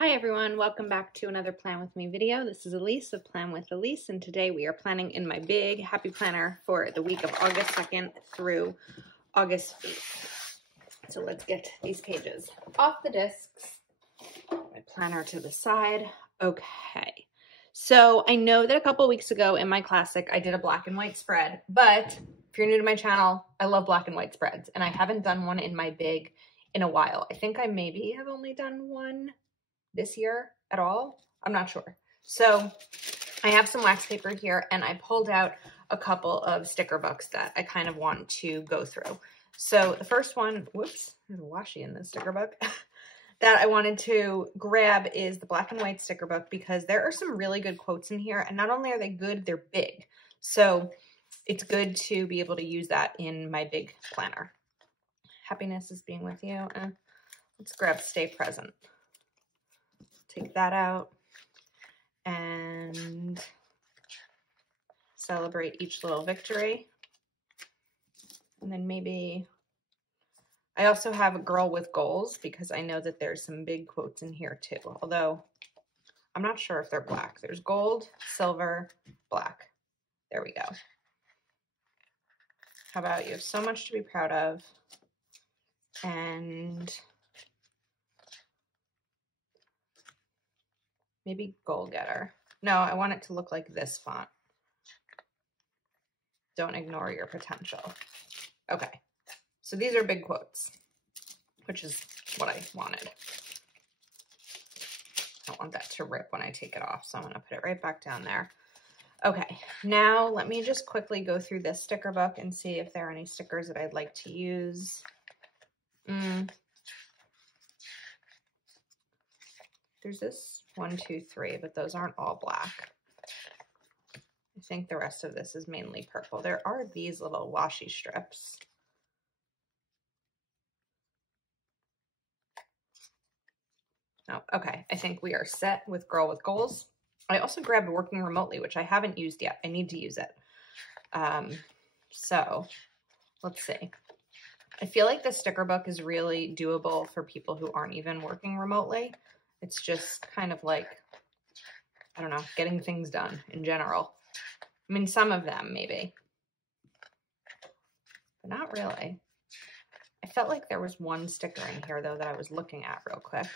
Hi everyone, welcome back to another Plan With Me video. This is Elise of Plan With Elise, and today we are planning in my big happy planner for the week of August 2nd through August 8th. So let's get these pages off the discs, my planner to the side. Okay, so I know that a couple weeks ago in my classic I did a black and white spread, but if you're new to my channel, I love black and white spreads, and I haven't done one in my big in a while. I think I maybe have only done one this year at all. I'm not sure. So I have some wax paper here, and I pulled out a couple of sticker books that I kind of want to go through. So the first one, whoops, there's a washi in this sticker book, that I wanted to grab is the black and white sticker book because there are some really good quotes in here, and not only are they good, they're big. So it's good to be able to use that in my big planner. Happiness is being with you. Let's grab Stay Present. Take that out and celebrate each little victory. And then maybe I also have a Girl with Goals because I know that there's some big quotes in here too, although I'm not sure if they're black. There's gold, silver, black. There we go. How about you have so much to be proud of, and maybe Goal Getter. No, I want it to look like this font. Don't ignore your potential. Okay, so these are big quotes, which is what I wanted. I don't want that to rip when I take it off, so I'm gonna put it right back down there. Okay, now let me just quickly go through this sticker book and see if there are any stickers that I'd like to use. There's this 1, 2, 3, but those aren't all black. I think the rest of this is mainly purple. There are these little washi strips. Oh, okay, I think we are set with Girl with Goals. I also grabbed Working Remotely, which I haven't used yet. I need to use it. So let's see. I feel like the sticker book is really doable for people who aren't even working remotely. It's just kind of like, I don't know, getting things done in general. I mean, some of them maybe, but not really. I felt like there was one sticker in here though that I was looking at real quick.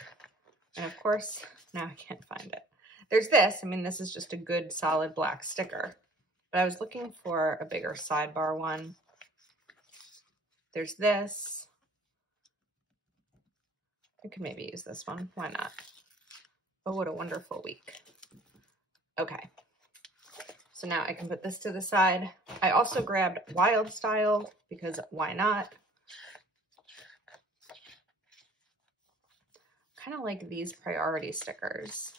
And of course, now I can't find it. There's this. I mean, this is just a good solid black sticker, but I was looking for a bigger sidebar one. There's this. I could maybe use this one. Why not? Oh, what a wonderful week. Okay. So now I can put this to the side. I also grabbed Wild Style because why not? Kind of like these priority stickers.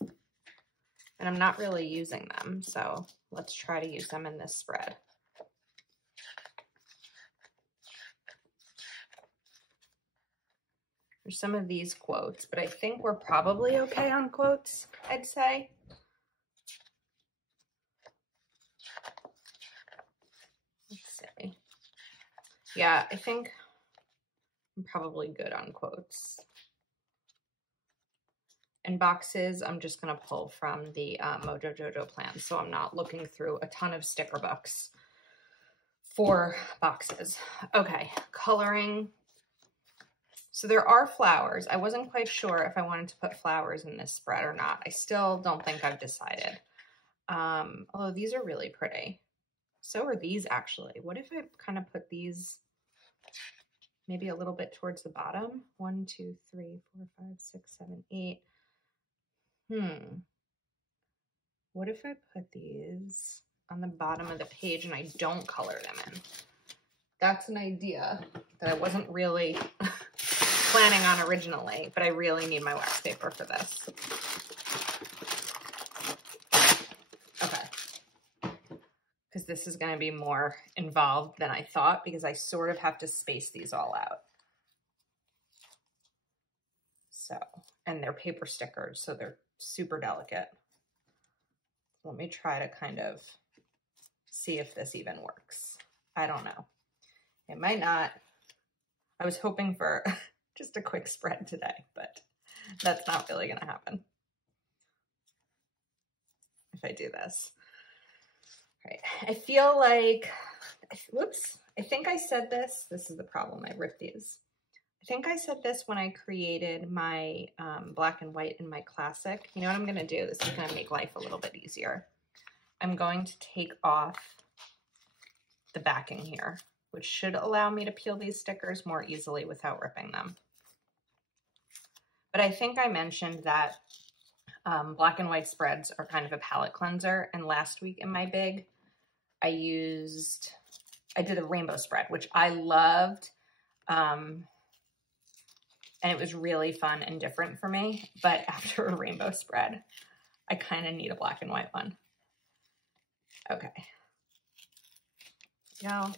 And I'm not really using them, so let's try to use them in this spread. There's some of these quotes, but I think we're probably okay on quotes, I'd say. Let's see. Yeah, I think I'm probably good on quotes. And boxes, I'm just going to pull from the Mojo Jojo plan, so I'm not looking through a ton of sticker books for boxes. Okay, coloring. So there are flowers. I wasn't quite sure if I wanted to put flowers in this spread or not. I still don't think I've decided. Although these are really pretty. So are these actually. What if I kind of put these maybe a little bit towards the bottom? 1, 2, 3, 4, 5, 6, 7, 8. What if I put these on the bottom of the page and I don't color them in? That's an idea that I wasn't really planning on originally, but I really need my wax paper for this. Okay. Because this is going to be more involved than I thought because I sort of have to space these all out. So, and they're paper stickers, so they're super delicate. Let me try to kind of see if this even works. I don't know. It might not. I was hoping for just a quick spread today, but that's not really gonna happen if I do this. All right, I feel like, whoops, I think I said this. This is the problem, I ripped these. I think I said this when I created my black and white in my classic. You know what I'm gonna do? This is gonna make life a little bit easier. I'm going to take off the backing here, which should allow me to peel these stickers more easily without ripping them. But I think I mentioned that black and white spreads are kind of a palette cleanser. And last week in my big, I did a rainbow spread, which I loved. And it was really fun and different for me. But after a rainbow spread, I kind of need a black and white one. Okay. Go.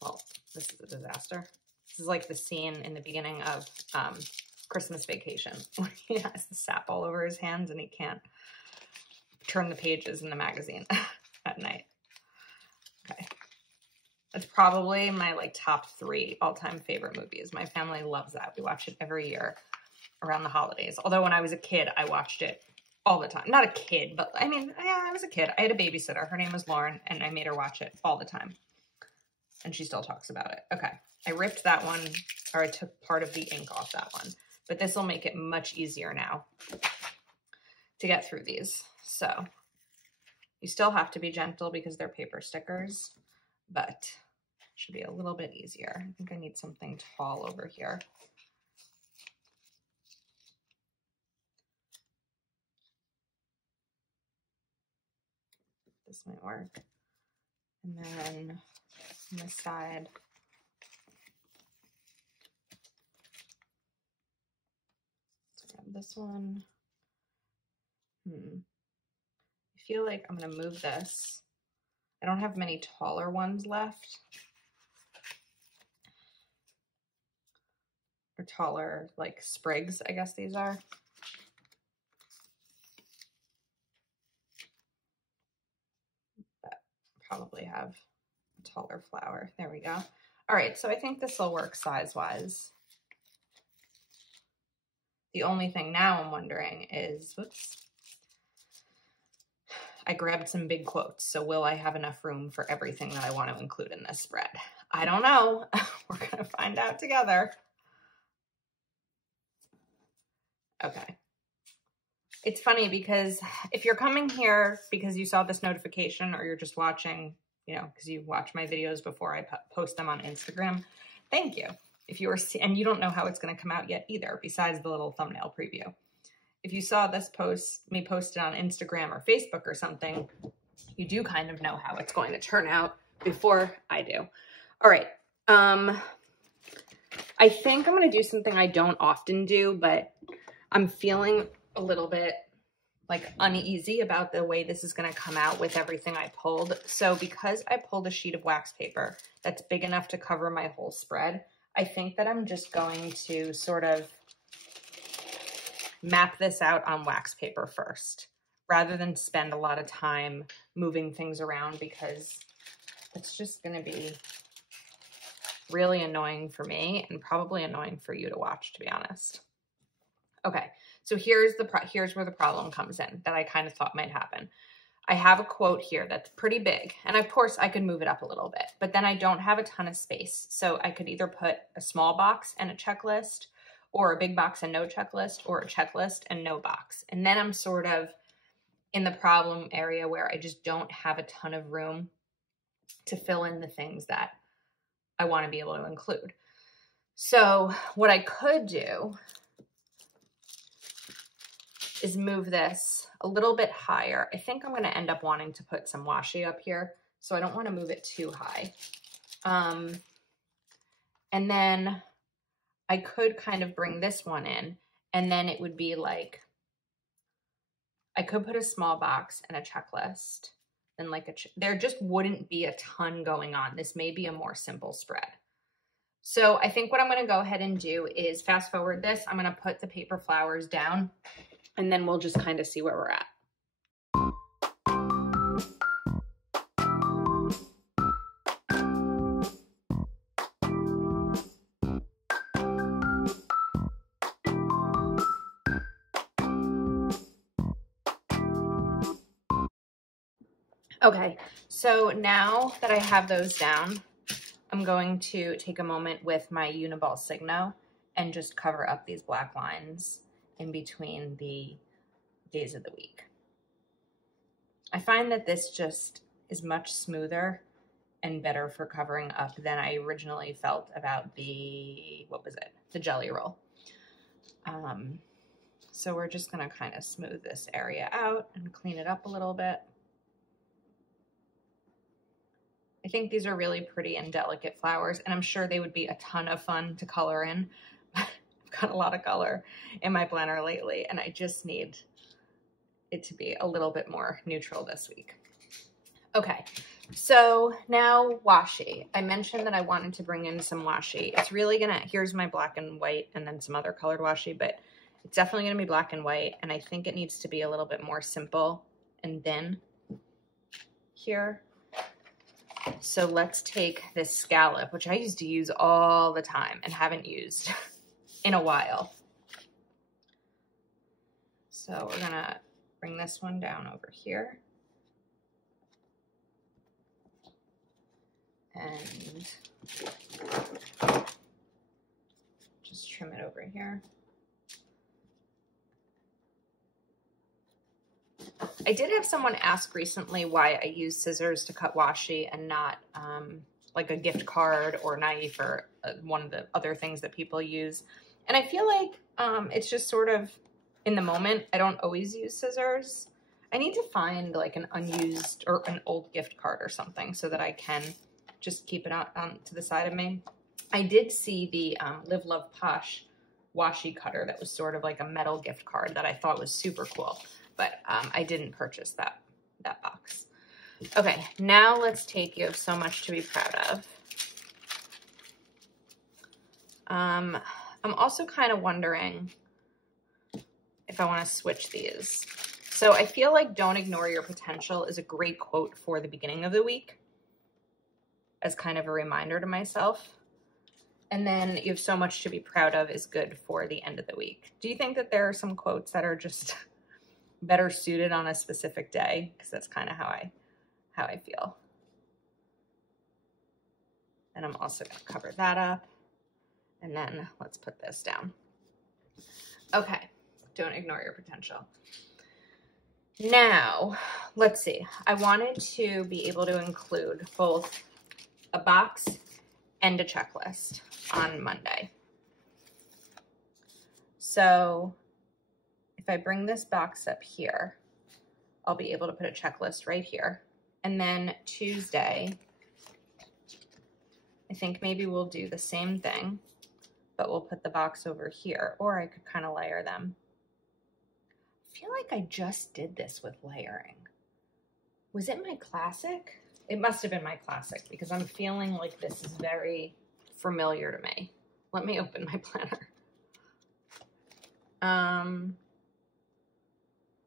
Well, this is a disaster. This is like the scene in the beginning of Christmas Vacation where he has the sap all over his hands and he can't turn the pages in the magazine at night. Okay. It's probably my like top 3 all-time favorite movies. My family loves that. We watch it every year around the holidays. Although when I was a kid, I watched it all the time. Not a kid, but I mean, yeah, I was a kid. I had a babysitter. Her name was Lauren, and I made her watch it all the time. And she still talks about it. Okay, I ripped that one, or I took part of the ink off that one. But this will make it much easier now to get through these. So you still have to be gentle because they're paper stickers, but it should be a little bit easier. I think I need something tall over here. This might work. And then on the side, let's grab this one. I feel like I'm going to move this. I don't have many taller ones left. Or taller, like sprigs, I guess these are. That probably have a taller flower. There we go. All right, so I think this will work size-wise. The only thing now I'm wondering is, whoops, I grabbed some big quotes, so will I have enough room for everything that I want to include in this spread? I don't know. We're going to find out together. Okay. It's funny because if you're coming here because you saw this notification or you're just watching, you know, because you watch my videos before I post them on Instagram, thank you. If you were, and you don't know how it's going to come out yet either, besides the little thumbnail preview. If you saw this post, me posted on Instagram or Facebook or something, you do kind of know how it's going to turn out before I do. All right. I think I'm going to do something I don't often do, but I'm feeling a little bit like uneasy about the way this is going to come out with everything I pulled. So because I pulled a sheet of wax paper that's big enough to cover my whole spread, I think that I'm just going to sort of map this out on wax paper first, rather than spend a lot of time moving things around, because it's just going to be really annoying for me and probably annoying for you to watch, to be honest. Okay, so here's where the problem comes in that I kind of thought might happen. I have a quote here that's pretty big, and of course I could move it up a little bit, but then I don't have a ton of space. So I could either put a small box and a checklist, or a big box and no checklist, or a checklist and no box. And then I'm sort of in the problem area where I just don't have a ton of room to fill in the things that I want to be able to include. So what I could do is move this a little bit higher. I think I'm going to end up wanting to put some washi up here, so I don't want to move it too high. And then I could kind of bring this one in, and then it would be like, I could put a small box and a checklist, and like there just wouldn't be a ton going on. This may be a more simple spread. So I think what I'm going to go ahead and do is fast forward this. I'm going to put the paper flowers down, and then we'll just kind of see where we're at. Okay, so now that I have those down, I'm going to take a moment with my Uniball Signo and just cover up these black lines in between the days of the week. I find that this just is much smoother and better for covering up than I originally felt about the, what was it? The Jelly Roll. So we're just gonna kind of smooth this area out and clean it up a little bit. I think these are really pretty and delicate flowers, and I'm sure they would be a ton of fun to color in. I've got a lot of color in my planner lately, and I just need it to be a little bit more neutral this week. Okay, so now washi. I mentioned that I wanted to bring in some washi. It's really gonna, here's my black and white and then some other colored washi, but it's definitely gonna be black and white, and I think it needs to be a little bit more simple and thin here. So let's take this scallop, which I used to use all the time and haven't used in a while. So we're gonna bring this one down over here. And just trim it over here. I did have someone ask recently why I use scissors to cut washi and not like a gift card or knife or one of the other things that people use. And I feel like it's just sort of in the moment. I don't always use scissors. I need to find like an unused or an old gift card or something so that I can just keep it on to the side of me. I did see the Live Love Posh washi cutter that was sort of like a metal gift card that I thought was super cool. But I didn't purchase that box. Okay, now let's take, you have so much to be proud of. I'm also kind of wondering if I want to switch these. So I feel like don't ignore your potential is a great quote for the beginning of the week as kind of a reminder to myself. And then you have so much to be proud of is good for the end of the week. Do you think that there are some quotes that are just better suited on a specific day? Because that's kind of how I feel. And I'm also going to cover that up. And then let's put this down. Okay, don't ignore your potential. Now, let's see. I wanted to be able to include both a box and a checklist on Monday. So if I bring this box up here, I'll be able to put a checklist right here. And then Tuesday, I think maybe we'll do the same thing, but we'll put the box over here, or I could kind of layer them. I feel like I just did this with layering. Was it my classic? It must have been my classic because I'm feeling like this is very familiar to me. Let me open my planner.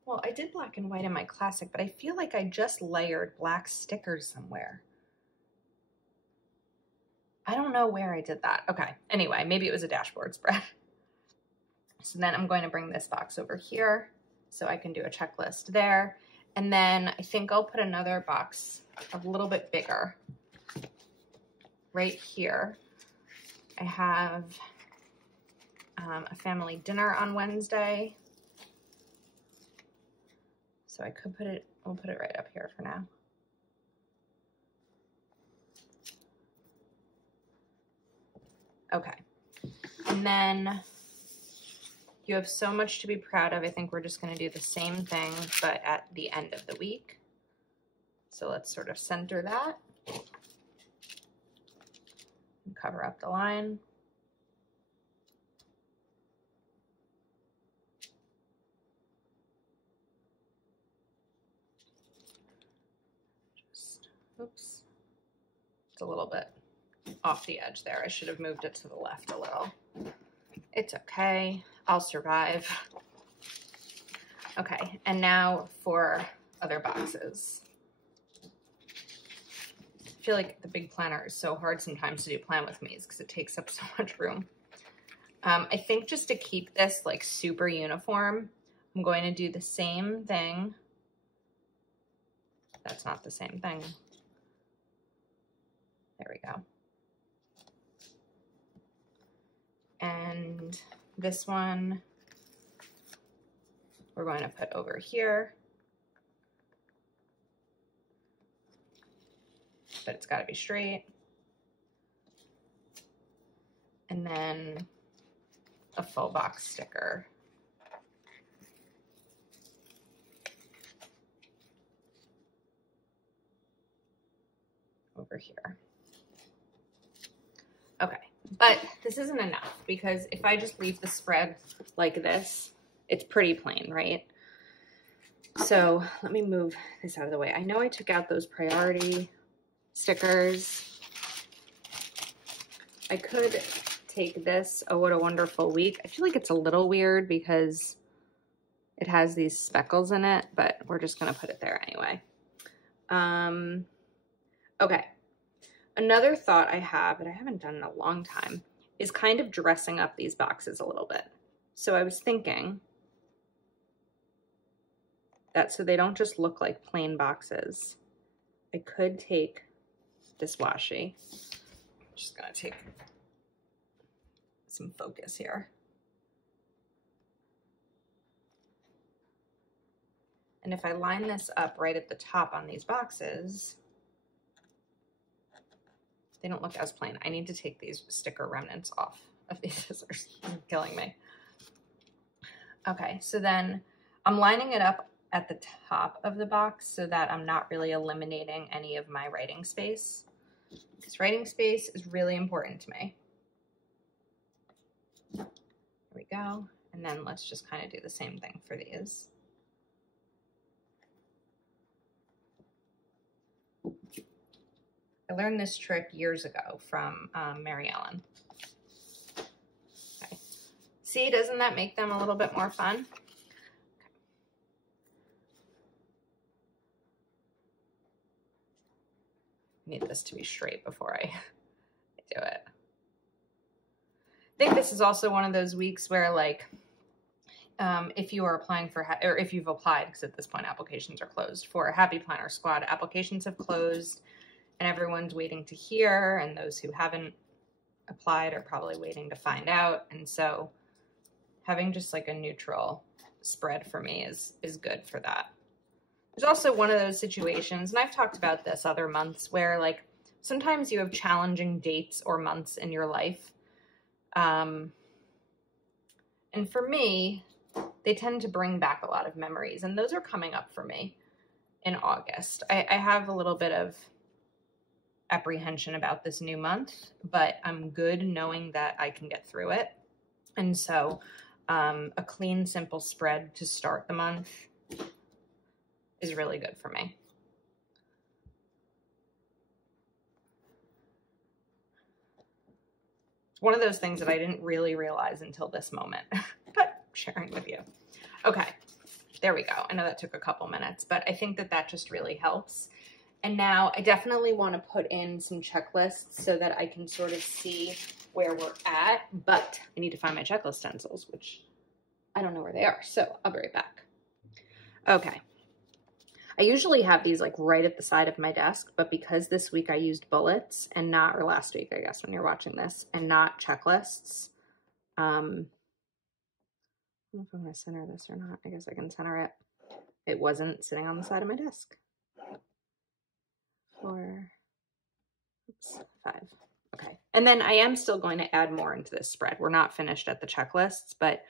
Well, I did black and white in my classic, but I feel like I just layered black stickers somewhere. I don't know where I did that. Okay, anyway, maybe it was a dashboard spread. So then I'm going to bring this box over here so I can do a checklist there. And then I think I'll put another box a little bit bigger right here. I have a family dinner on Wednesday. So I could put it, we'll put it right up here for now. Okay. And then you have so much to be proud of. I think we're just going to do the same thing, but at the end of the week. So let's sort of center that and cover up the line. Oops, it's a little bit off the edge there. I should have moved it to the left a little. It's okay, I'll survive. Okay, and now for other boxes. I feel like the big planner is so hard sometimes to do plan with me's because it takes up so much room. I think just to keep this like super uniform, I'm going to do the same thing that's not the same thing. There we go. And this one we're going to put over here, but it's got to be straight. And then a full box sticker. Over here. Okay, but this isn't enough because if I just leave the spread like this, it's pretty plain, right? So let me move this out of the way. I know I took out those priority stickers. I could take this, Oh What a Wonderful Week. I feel like it's a little weird because it has these speckles in it, but we're just gonna put it there anyway. Okay, another thought I have that I haven't done in a long time is kind of dressing up these boxes a little bit. So I was thinking that so they don't just look like plain boxes, I could take this washi. I'm just gonna take some focus here. And if I line this up right at the top on these boxes, they don't look as plain. I need to take these sticker remnants off of these scissors. They're killing me. Okay, so then I'm lining it up at the top of the box so that I'm not really eliminating any of my writing space, because writing space is really important to me. There we go. And then let's just kind of do the same thing for these. I learned this trick years ago from Mary Ellen. Okay. See, doesn't that make them a little bit more fun? I need this to be straight before I do it. I think this is also one of those weeks where, like, if you are applying for, or if you've applied, because at this point applications are closed, for a Happy Planner Squad, applications have closed and everyone's waiting to hear, and those who haven't applied are probably waiting to find out. And so having just like a neutral spread for me is good for that. There's also one of those situations, and I've talked about this other months, where like sometimes you have challenging dates or months in your life. And for me, they tend to bring back a lot of memories, and those are coming up for me in August. I have a little bit of apprehension about this new month, but I'm good knowing that I can get through it. And so a clean, simple spread to start the month is really good for me. It's one of those things that I didn't really realize until this moment, but sharing with you. Okay, there we go. I know that took a couple minutes, but I think that that just really helps. And now I definitely want to put in some checklists so that I can sort of see where we're at, but I need to find my checklist stencils, which I don't know where they are. So I'll be right back. Okay. I usually have these like right at the side of my desk, but because this week I used bullets and not, or last week, I guess, when you're watching this, and not checklists, I don't know if I'm going to center this or not. I guess I can center it. It wasn't sitting on the side of my desk. 4, oops, 5. Okay. And then I am still going to add more into this spread. We're not finished at the checklists, but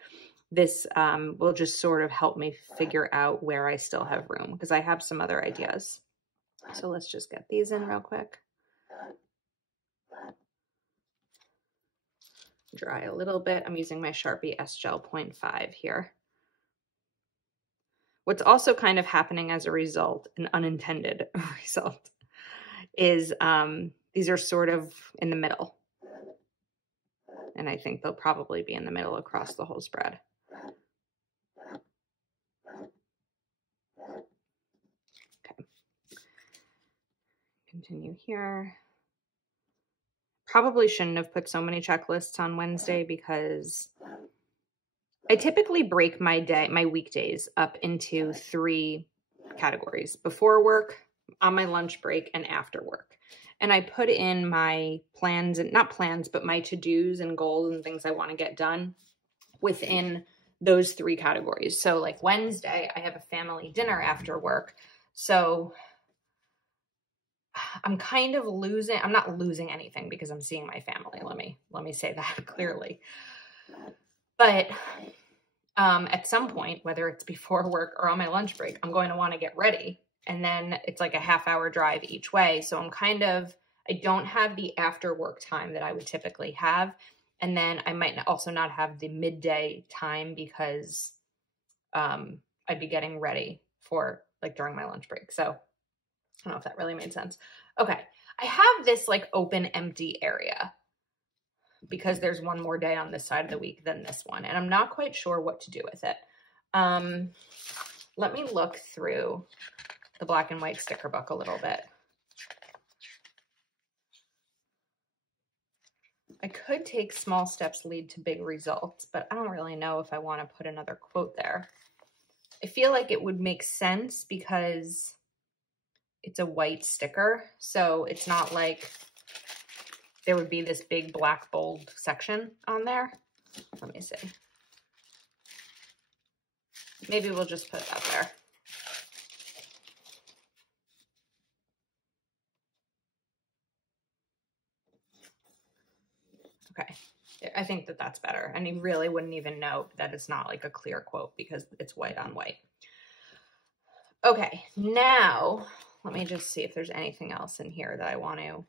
this will just sort of help me figure out where I still have room, because I have some other ideas. So let's just get these in real quick. Dry a little bit. I'm using my Sharpie S-Gel 0.5 here. What's also kind of happening as a result, an unintended result, is these are sort of in the middle. And I think they'll probably be in the middle across the whole spread. Okay. Continue here. Probably shouldn't have put so many checklists on Wednesday because I typically break my weekdays up into 3 categories: before work, on my lunch break and after work. And I put in my plans, and not plans, but my to-dos and goals and things I want to get done within those 3 categories. So like Wednesday, I have a family dinner after work. So I'm kind of losing, I'm not losing anything because I'm seeing my family. Let me say that clearly. But at some point, whether it's before work or on my lunch break, I'm going to want to get ready. And then it's like a half-hour drive each way. So I don't have the after work time that I would typically have. And then I might also not have the midday time because I'd be getting ready for like during my lunch break. So I don't know if that really made sense. Okay. I have this like open empty area because there's one more day on this side of the week than this one. And I'm not quite sure what to do with it. Let me look through the black and white sticker book a little bit. I could take small steps lead to big results, but I don't really know if I want to put another quote there. I feel like it would make sense because it's a white sticker. So it's not like there would be this big black bold section on there. Let me see. Maybe we'll just put it up there. Okay, I think that that's better. And you really wouldn't even know that it's not like a clear quote because it's white on white. Okay, now let me just see if there's anything else in here that I want to.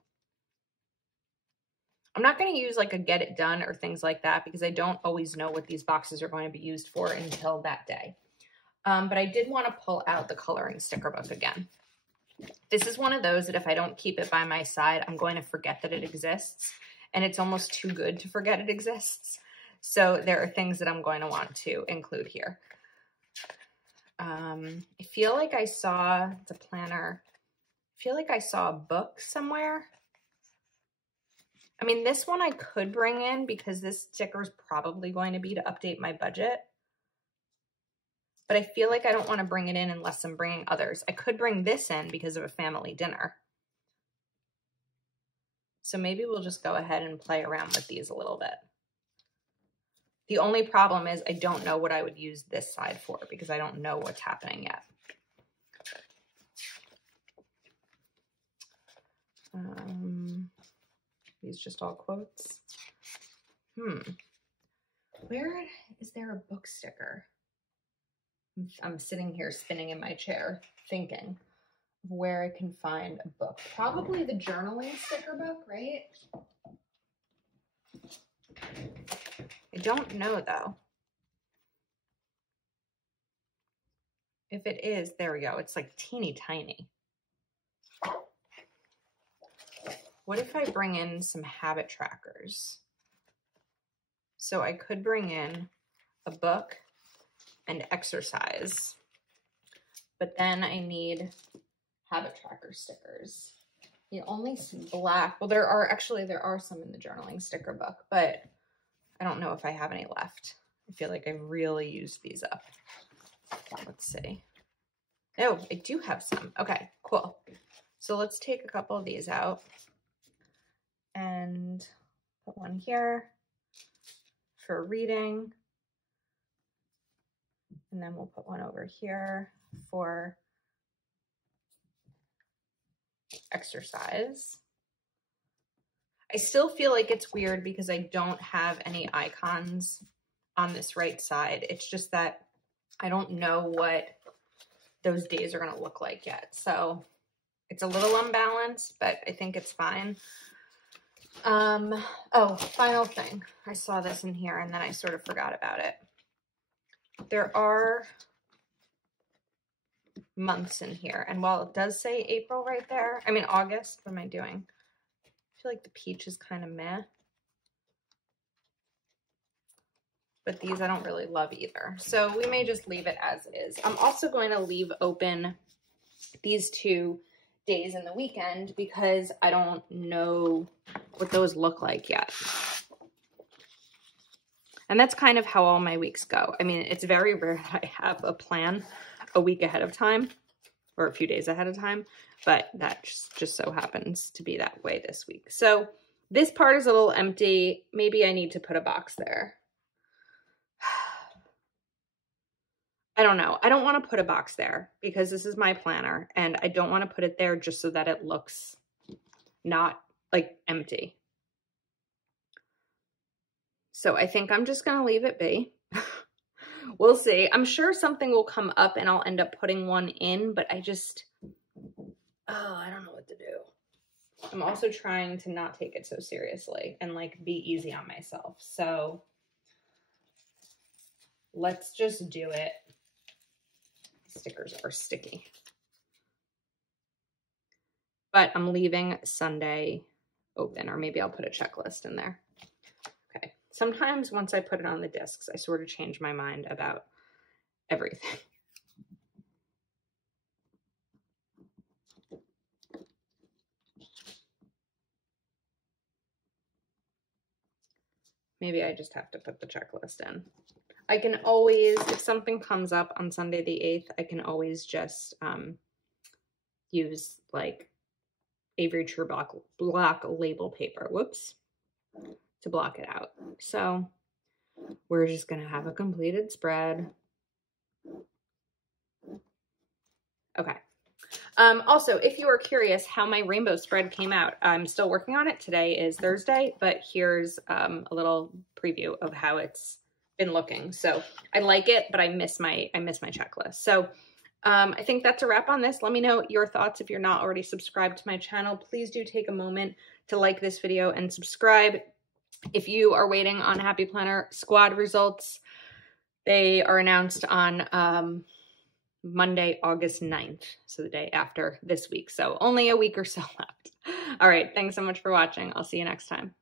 I'm not going to use like a get it done or things like that because I don't always know what these boxes are going to be used for until that day. But I did want to pull out the coloring sticker book again. This is one of those that if I don't keep it by my side, I'm going to forget that it exists. And it's almost too good to forget it exists. So there are things that I'm going to want to include here. I feel like I saw, it's a planner. I feel like I saw a book somewhere. I mean, this one I could bring in because this sticker is probably going to be to update my budget. But I feel like I don't want to bring it in unless I'm bringing others. I could bring this in because of a family dinner. So maybe we'll just go ahead and play around with these a little bit. The only problem is I don't know what I would use this side for because I don't know what's happening yet. These just all quotes. Where is there a book sticker? I'm sitting here spinning in my chair thinking of where I can find a book. Probably the journaling sticker book, right? I don't know though. If it is, there we go. It's like teeny tiny. What if I bring in some habit trackers? So I could bring in a book and exercise, but then I need habit tracker stickers. You only see black. Well, there are some in the journaling sticker book, but I don't know if I have any left. I feel like I really used these up. Let's see. Oh, I do have some. Okay, cool. So let's take a couple of these out and put one here for reading. And then we'll put one over here for exercise. I still feel like it's weird because I don't have any icons on this right side. It's just that I don't know what those days are going to look like yet. So it's a little unbalanced, but I think it's fine. Oh, final thing. I saw this in here and then I sort of forgot about it. There are months in here. And while it does say April right there, I mean August, what am I doing? I feel like the peach is kind of meh. But these I don't really love either. So we may just leave it as is. I'm also going to leave open these 2 days in the weekend because I don't know what those look like yet. And that's kind of how all my weeks go. I mean, it's very rare that I have a plan a week ahead of time or a few days ahead of time. but that just so happens to be that way this week. So this part is a little empty. Maybe I need to put a box there. I don't know. I don't want to put a box there because this is my planner and I don't want to put it there just so that it looks not like empty. So I think I'm just going to leave it be. We'll see. I'm sure something will come up and I'll end up putting one in, but I don't know what to do. I'm also trying to not take it so seriously and like be easy on myself. So let's just do it. Stickers are sticky. But I'm leaving Sunday open, or maybe I'll put a checklist in there. Okay. Sometimes once I put it on the discs, I sort of change my mind about everything. Maybe I just have to put the checklist in. I can always, if something comes up on Sunday the 8th, I can always just use like Avery True block label paper, whoops, to block it out. So we're just going to have a completed spread. Okay. Also, if you are curious how my rainbow spread came out, I'm still working on it. Today is Thursday, but here's a little preview of how it's been looking. So I like it, but I miss my checklist. So I think that's a wrap on this. Let me know your thoughts. If you're not already subscribed to my channel, please do take a moment to like this video and subscribe. If you are waiting on Happy Planner squad results, they are announced on Monday, August 9th. So the day after this week. So only a week or so left. All right. Thanks so much for watching. I'll see you next time.